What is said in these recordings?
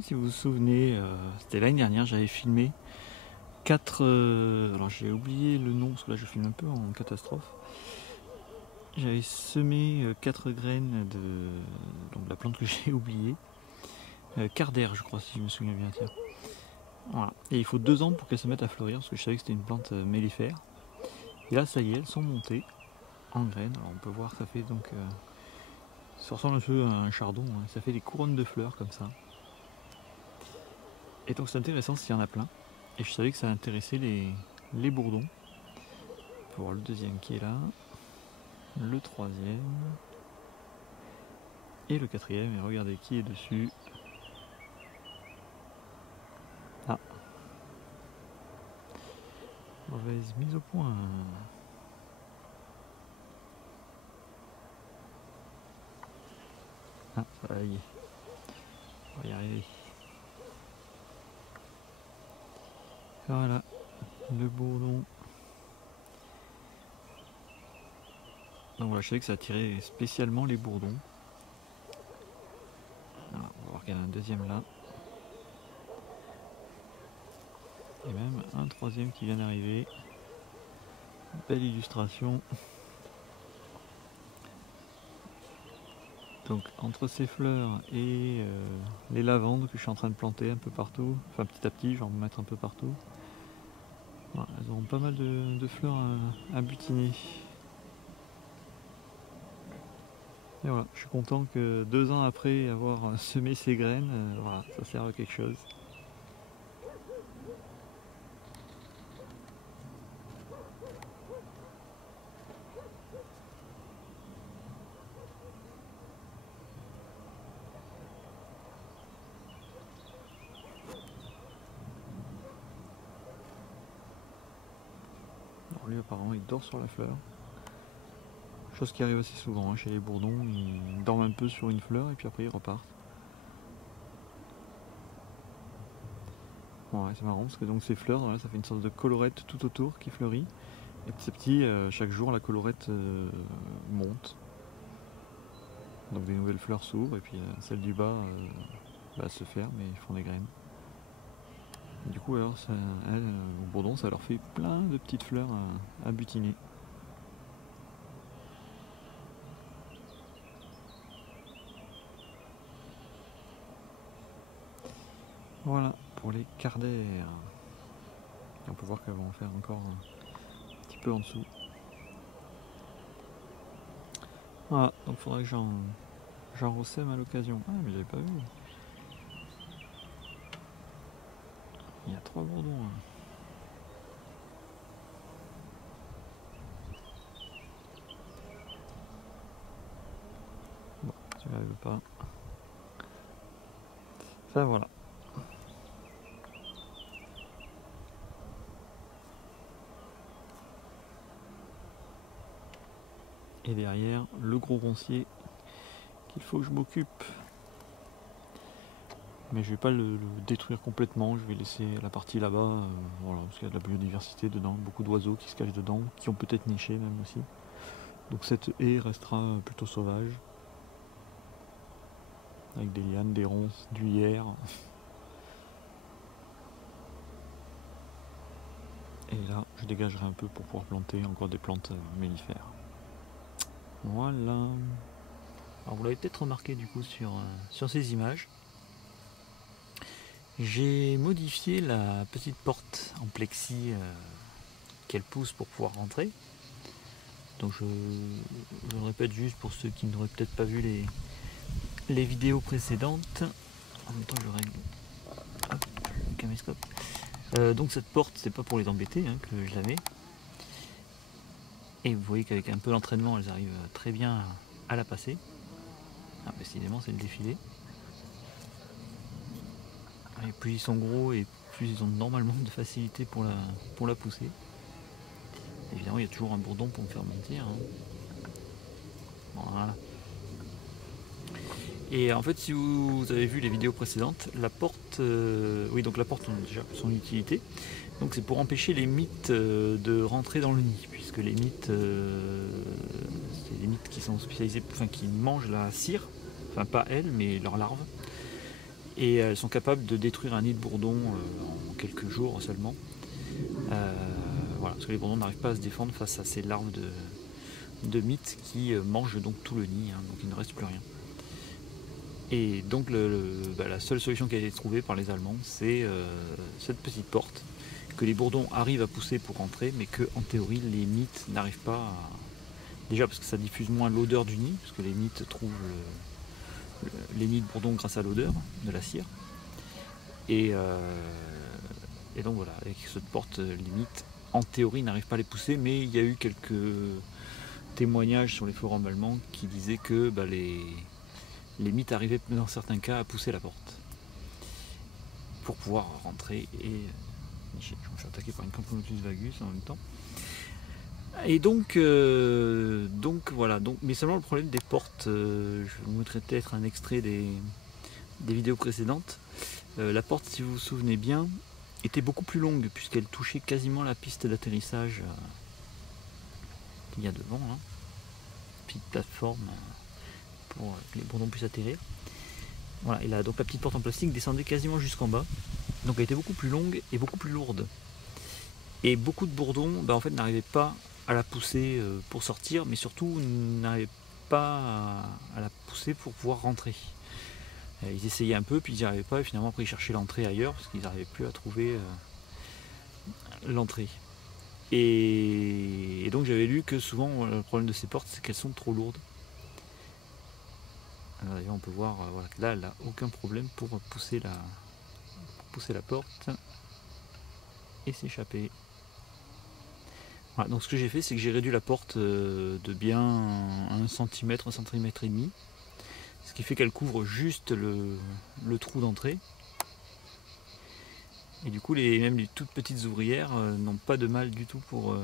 pas si vous vous souvenez, c'était l'année dernière, j'avais filmé 4... alors j'ai oublié le nom parce que là je filme un peu en catastrophe. J'avais semé 4 graines donc la plante que j'ai oubliée. Cardère je crois si je me souviens bien, tiens. Voilà. Et il faut 2 ans pour qu'elles se mettent à fleurir parce que je savais que c'était une plante mellifère. Et là ça y est, elles sont montées en graines. Alors on peut voir que ça fait donc... ça ressemble un peu à un chardon, hein. Ça fait des couronnes de fleurs comme ça. Et donc c'est intéressant s'il y en a plein. Et je savais que ça intéressait les bourdons. On peut voir le deuxième qui est là, le troisième et le quatrième. Et regardez qui est dessus. Ah, mauvaise mise au point. Ah, ça y est. On va y arriver. Voilà, le bourdon. Donc voilà, je savais que ça attirait spécialement les bourdons. Alors, on va voir qu'il y en a un deuxième là. Et même un troisième qui vient d'arriver. Belle illustration. Donc entre ces fleurs et les lavandes que je suis en train de planter un peu partout, enfin petit à petit je vais en mettre un peu partout. Voilà, elles auront pas mal de fleurs à butiner. Et voilà, je suis content que 2 ans après avoir semé ces graines, voilà, ça sert à quelque chose. Alors lui apparemment il dort sur la fleur. Chose qui arrive assez souvent hein, chez les bourdons, ils dorment un peu sur une fleur et puis après ils repartent. Bon, ouais, c'est marrant parce que donc ces fleurs, là, ça fait une sorte de collerette tout autour qui fleurit. Et petit à petit, chaque jour la collerette monte. Donc des nouvelles fleurs s'ouvrent et puis celles du bas se ferment et font des graines. Et du coup alors au bourdon ça leur fait plein de petites fleurs à butiner. Voilà pour les cardères. On peut voir qu'elles vont en faire encore un petit peu en dessous. Voilà, donc il faudrait que j'en ressème à l'occasion. Ah mais j'avais pas vu. Il y a 3 bourdons là. Bon, celui-là il veut pas. Enfin voilà. Et derrière, le gros roncier qu'il faut que je m'occupe. Mais je vais pas le détruire complètement, je vais laisser la partie là-bas, voilà, parce qu'il y a de la biodiversité dedans, beaucoup d'oiseaux qui se cachent dedans, qui ont peut-être niché même aussi. Donc cette haie restera plutôt sauvage, avec des lianes, des ronces, du lierre. Et là, je dégagerai un peu pour pouvoir planter encore des plantes mellifères. Voilà. Alors vous l'avez peut-être remarqué du coup sur ces images. J'ai modifié la petite porte en plexi qu'elle pousse pour pouvoir rentrer. Donc je le répète juste pour ceux qui n'auraient peut-être pas vu les vidéos précédentes. En même temps je règle le caméscope. Donc cette porte c'est pas pour les embêter hein, que je la mets. Et vous voyez qu'avec un peu d'entraînement elles arrivent très bien à la passer. Ah, décidément c'est le défilé. Et plus ils sont gros et plus ils ont normalement de facilité pour la pousser. Évidemment il y a toujours un bourdon pour me faire mentir. Hein. Voilà. Et en fait si vous avez vu les vidéos précédentes, la porte, oui donc la porte on a déjà son utilité. Donc c'est pour empêcher les mites de rentrer dans le nid, puisque les mites, c'est des mites qui sont spécialisés, enfin qui mangent la cire, enfin pas elles mais leurs larves. Et elles sont capables de détruire un nid de bourdon en quelques jours seulement. Voilà, parce que les bourdons n'arrivent pas à se défendre face à ces larves de mites qui mangent donc tout le nid, hein, donc il ne reste plus rien. Et donc la seule solution qui a été trouvée par les Allemands, c'est cette petite porte que les bourdons arrivent à pousser pour rentrer, mais que en théorie les mites n'arrivent pas à... Déjà parce que ça diffuse moins l'odeur du nid, parce que les mites trouvent les nids de bourdon grâce à l'odeur de la cire. Et donc voilà, avec cette porte, les mites en théorie n'arrivent pas à les pousser, mais il y a eu quelques témoignages sur les forums allemands qui disaient que les mites arrivaient dans certains cas à pousser la porte pour pouvoir rentrer et nicher. Je me suis attaqué par une Camplonotus vagus en même temps. Et donc voilà, mais seulement le problème des portes, je vous montrerai peut-être un extrait des vidéos précédentes. La porte, si vous vous souvenez bien, était beaucoup plus longue puisqu'elle touchait quasiment la piste d'atterrissage qu'il y a devant, hein. Petite plateforme pour que les bourdons puissent atterrir. Voilà, et donc la petite porte en plastique descendait quasiment jusqu'en bas, donc elle était beaucoup plus longue et beaucoup plus lourde. Et beaucoup de bourdons en fait n'arrivaient pas à la pousser pour sortir, mais surtout n'arrivaient pas à la pousser pour pouvoir rentrer. Ils essayaient un peu, puis ils n'y arrivaient pas, et finalement après ils cherchaient l'entrée ailleurs, parce qu'ils n'arrivaient plus à trouver l'entrée. Et donc j'avais lu que souvent le problème de ces portes, c'est qu'elles sont trop lourdes. D'ailleurs on peut voir voilà, que là elle n'a aucun problème pour pousser la porte et s'échapper. Voilà, donc ce que j'ai fait, c'est que j'ai réduit la porte de bien 1 cm, 1 cm et demi, ce qui fait qu'elle couvre juste le trou d'entrée. Et du coup, même les toutes petites ouvrières n'ont pas de mal du tout pour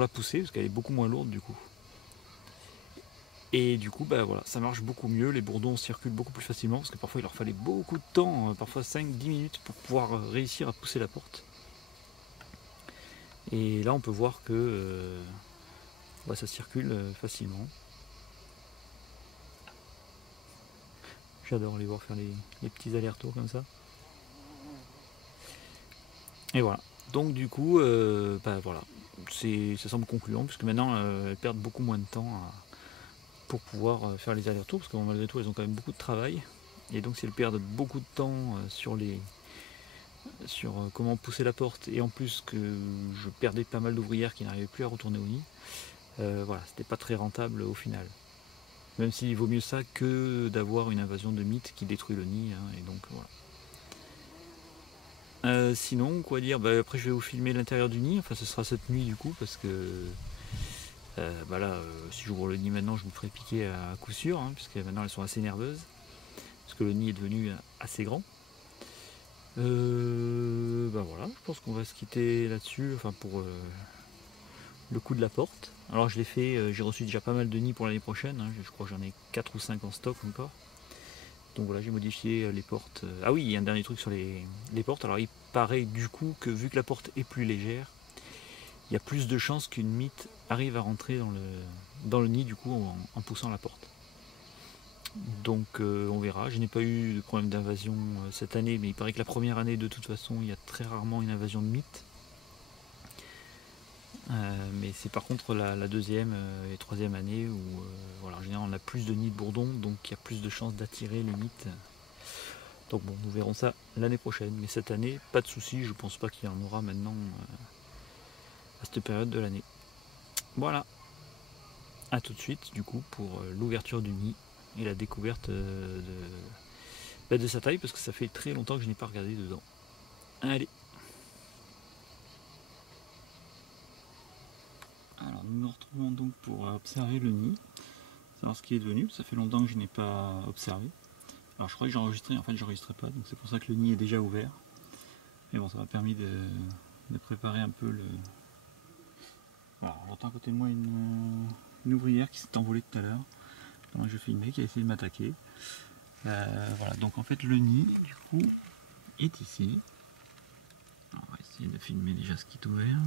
la pousser, parce qu'elle est beaucoup moins lourde du coup. Et du coup, voilà, ça marche beaucoup mieux, les bourdons circulent beaucoup plus facilement, parce que parfois il leur fallait beaucoup de temps, parfois 5-10 minutes pour pouvoir réussir à pousser la porte. Et là on peut voir que ça circule facilement. J'adore les voir faire les petits allers-retours comme ça. Et voilà. Donc du coup, voilà, ça semble concluant, puisque maintenant elles perdent beaucoup moins de temps pour pouvoir faire les allers-retours, parce que malgré tout elles ont quand même beaucoup de travail. Et donc si elles perdent beaucoup de temps sur comment pousser la porte, et en plus que je perdais pas mal d'ouvrières qui n'arrivaient plus à retourner au nid, voilà, c'était pas très rentable au final. Même s'il vaut mieux ça que d'avoir une invasion de mites qui détruit le nid, hein, et donc voilà. Sinon, quoi dire, après je vais vous filmer l'intérieur du nid, enfin ce sera cette nuit du coup, parce que là, si j'ouvre le nid maintenant, je me ferai piquer à coup sûr, hein, puisque maintenant elles sont assez nerveuses, parce que le nid est devenu assez grand. Voilà, je pense qu'on va se quitter là-dessus, enfin pour le coup de la porte. Alors je l'ai fait, j'ai reçu déjà pas mal de nids pour l'année prochaine, hein, je crois que j'en ai 4 ou 5 en stock encore. Donc voilà, j'ai modifié les portes. Ah oui, il y a un dernier truc sur les portes. Alors il paraît du coup que vu que la porte est plus légère, il y a plus de chances qu'une mite arrive à rentrer dans le nid du coup en poussant la porte. Donc on verra. Je n'ai pas eu de problème d'invasion cette année, mais il paraît que la première année de toute façon il y a très rarement une invasion de mites. Mais c'est par contre la deuxième et troisième année où voilà, en général on a plus de nids de bourdons, donc il y a plus de chances d'attirer les mites. Donc bon, nous verrons ça l'année prochaine, mais cette année, pas de soucis, je pense pas qu'il y en aura maintenant à cette période de l'année. Voilà, à tout de suite du coup pour l'ouverture du nid et la découverte de sa taille, parce que ça fait très longtemps que je n'ai pas regardé dedans. Allez. Alors nous nous retrouvons donc pour observer le nid, savoir ce qui est devenu, ça fait longtemps que je n'ai pas observé. Alors je crois que j'ai enregistré, en fait j'enregistrais pas, donc c'est pour ça que le nid est déjà ouvert. Mais bon, ça m'a permis de préparer un peu le... Alors j'entends à côté de moi une ouvrière qui s'est envolée tout à l'heure, pendant que je filmais, qui a essayé de m'attaquer. Voilà, donc en fait le nid du coup est ici. Alors, on va essayer de filmer déjà ce qui est ouvert.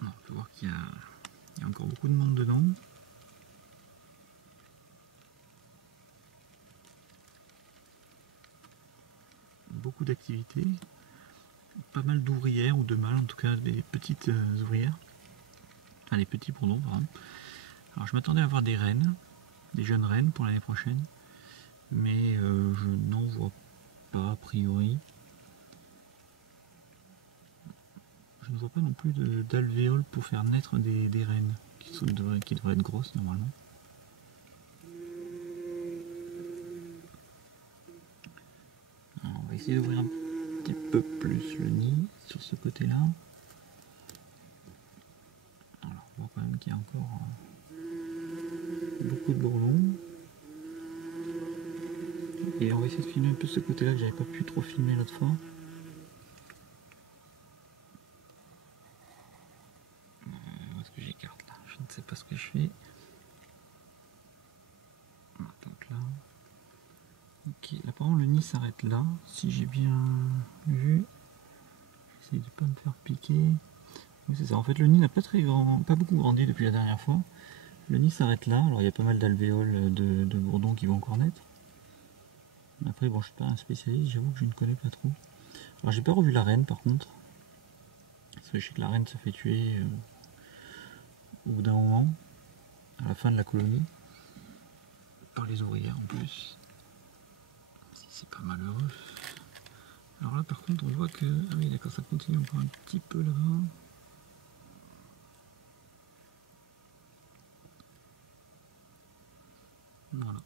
Alors, on peut voir qu'il y a encore beaucoup de monde dedans. beaucoup d'activités, pas mal d'ouvrières, ou de mâles en tout cas, des petites ouvrières, enfin les petits bourdons par exemple. Alors je m'attendais à avoir des reines, des jeunes reines pour l'année prochaine, mais je n'en vois pas a priori. Je ne vois pas non plus d'alvéoles pour faire naître des reines qui devraient être grosses normalement. Alors, on va essayer d'ouvrir un petit peu plus le nid sur ce côté-là. Alors, on voit quand même qu'il y a encore beaucoup de bourdons. Et on va essayer de filmer un peu ce côté-là que j'avais pas pu trop filmer l'autre fois. Où est-ce que j'écarte là? Je ne sais pas ce que je fais. Donc là. Ok, apparemment le nid s'arrête là, si j'ai bien vu. J'essaie de ne pas me faire piquer. Oui, c'est ça, en fait le nid n'a pas pas beaucoup grandi depuis la dernière fois. Le nid s'arrête là, alors il y a pas mal d'alvéoles de bourdons qui vont encore naître. Après bon, je suis pas un spécialiste, j'avoue que je ne connais pas trop. Alors j'ai pas revu la reine par contre. Parce que je sais que la reine se fait tuer au bout d'un moment, à la fin de la colonie, par les ouvrières en plus. C'est pas malheureux. Alors là par contre on voit que... Ah oui d'accord, ça continue encore un petit peu là-bas. Voilà.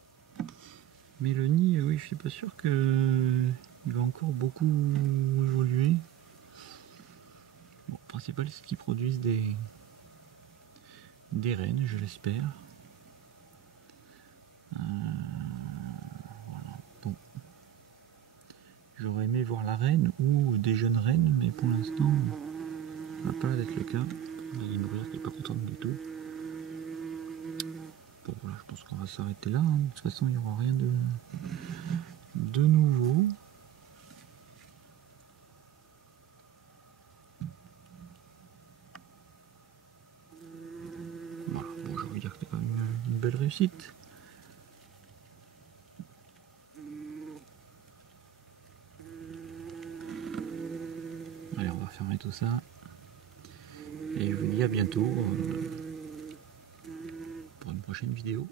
Mais le nid, oui, je suis pas sûr que il va encore beaucoup évoluer. Bon, le principal c'est qu'ils produisent des reines, je l'espère. Voilà. Bon. J'aurais aimé voir la reine ou des jeunes reines, mais pour l'instant, ça n'a pas l'air d'être le cas. Il y a une ouvrière qui n'est pas contente du tout. Bon voilà, je pense qu'on va s'arrêter là. De toute façon, il n'y aura rien de nouveau. Voilà, bon, j'ai envie de dire que c'était quand même une belle réussite. Allez, on va fermer tout ça. Et je vous dis à bientôt pour une prochaine vidéo.